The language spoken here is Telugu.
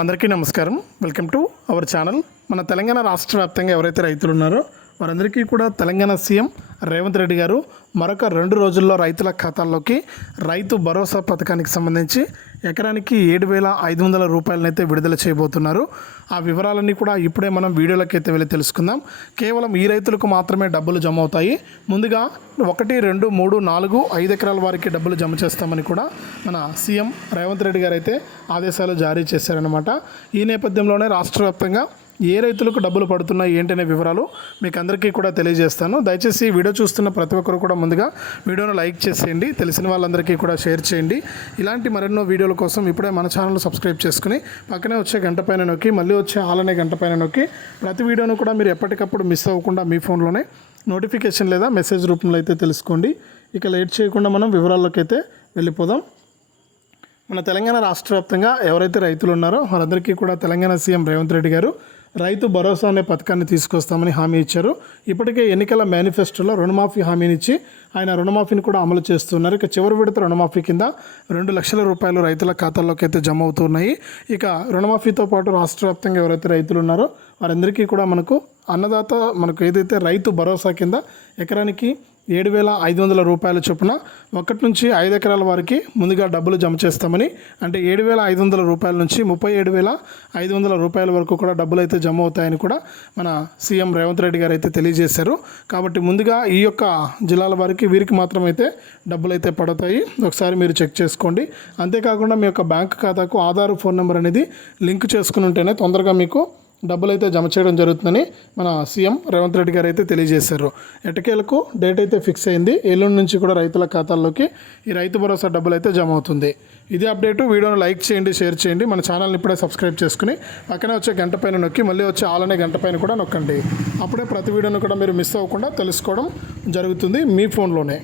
అందరికీ నమస్కారం. వెల్కమ్ టు అవర్ ఛానల్ మన తెలంగాణ రాష్ట్ర వ్యాప్తంగా ఎవరైతే రైతులు ఉన్నారో వారందరికీ కూడా తెలంగాణ సీఎం రేవంత్ రెడ్డి గారు మరొక రెండు రోజుల్లో రైతుల ఖాతాల్లోకి రైతు భరోసా పథకానికి సంబంధించి ఎకరానికి ఏడు వేల ఐదు వందల రూపాయలనైతే విడుదల చేయబోతున్నారు. ఆ వివరాలన్నీ కూడా ఇప్పుడే మనం వీడియోలోకి అయితే వెళ్ళి తెలుసుకుందాం. కేవలం ఈ రైతులకు మాత్రమే డబ్బులు జమ అవుతాయి ముందుగా ఒకటి రెండు మూడు నాలుగు ఐదు ఎకరాల వారికి డబ్బులు జమ చేస్తామని కూడా మన సీఎం రేవంత్ రెడ్డి గారు అయితే ఆదేశాలు జారీ చేశారనమాట ఈ నేపథ్యంలోనే రాష్ట్ర వ్యాప్తంగా ఏ రైతులకు డబ్బులు పడుతున్నాయి ఏంటనే వివరాలు మీకు అందరికీ కూడా తెలియజేస్తాను. దయచేసి వీడియో చూస్తున్న ప్రతి ఒక్కరు కూడా ముందుగా వీడియోను లైక్ చేసేయండి తెలిసిన వాళ్ళందరికీ కూడా షేర్ చేయండి. ఇలాంటి మరెన్నో వీడియోల కోసం ఇప్పుడే మన ఛానల్ సబ్స్క్రైబ్ చేసుకుని పక్కనే వచ్చే గంట పైన నొక్కి మళ్ళీ వచ్చే ఆలనే గంట పైన నొక్కి ప్రతి వీడియోను కూడా మీరు ఎప్పటికప్పుడు మిస్ అవ్వకుండా మీ ఫోన్లోనే నోటిఫికేషన్ లేదా మెసేజ్ రూపంలో అయితే తెలుసుకోండి. ఇక లేట్ చేయకుండా మనం వివరాల్లోకి అయితే వెళ్ళిపోదాం. మన తెలంగాణ రాష్ట్ర వ్యాప్తంగా ఎవరైతే రైతులు ఉన్నారో వారందరికీ కూడా తెలంగాణ సీఎం రేవంత్ రెడ్డి గారు రైతు భరోసా అనే పథకాన్ని తీసుకొస్తామని హామీ ఇచ్చారు. ఇప్పటికే ఎన్నికల మేనిఫెస్టోలో రుణమాఫీ హామీని ఇచ్చి ఆయన రుణమాఫీని కూడా అమలు చేస్తున్నారు. ఇక చివరి విడత రుణమాఫీ కింద రెండు లక్షల రూపాయలు రైతుల ఖాతాల్లోకి అయితే జమ అవుతున్నాయి. ఇక రుణమాఫీతో పాటు రాష్ట్ర వ్యాప్తంగా ఎవరైతే రైతులు ఉన్నారో వారందరికీ కూడా మనకు అన్నదాత మనకు ఏదైతే రైతు భరోసా కింద ఎకరానికి ఏడు వేల ఐదు వందల రూపాయల చొప్పున ఒకటి నుంచి ఐదు ఎకరాల వారికి ముందుగా డబ్బులు జమ చేస్తామని అంటే ఏడు వేల ఐదు వందల రూపాయల నుంచి ముప్పై ఏడు వేల ఐదు వందల రూపాయల వరకు కూడా డబ్బులు అయితే జమ అవుతాయని కూడా మన సీఎం రేవంత్ రెడ్డి గారు అయితే తెలియజేశారు. కాబట్టి ముందుగా ఈ యొక్క జిల్లాల వారికి వీరికి మాత్రమైతే డబ్బులు అయితే పడతాయి. ఒకసారి మీరు చెక్ చేసుకోండి. అంతేకాకుండా మీ యొక్క బ్యాంక్ ఖాతాకు ఆధార్ ఫోన్ నెంబర్ అనేది లింక్ చేసుకుని ఉంటేనే తొందరగా మీకు డబ్బులు అయితే జమ చేయడం జరుగుతుందని మన సీఎం రేవంత్ రెడ్డి గారు అయితే తెలియజేశారు. ఎటకేలకు డేట్ అయితే ఫిక్స్ అయింది. ఎల్లుండి నుంచి కూడా రైతుల ఖాతాల్లోకి ఈ రైతు భరోసా డబ్బులు అయితే జమ అవుతుంది. ఇది అప్డేట్. వీడియోను లైక్ చేయండి షేర్ చేయండి. మన ఛానల్ని ఇప్పుడే సబ్స్క్రైబ్ చేసుకుని పక్కనే వచ్చే గంట పైన నొక్కి మళ్ళీ వచ్చే ఆలనే గంట పైన కూడా నొక్కండి. అప్పుడే ప్రతి వీడియోను కూడా మీరు మిస్ అవ్వకుండా తెలుసుకోవడం జరుగుతుంది మీ ఫోన్లోనే.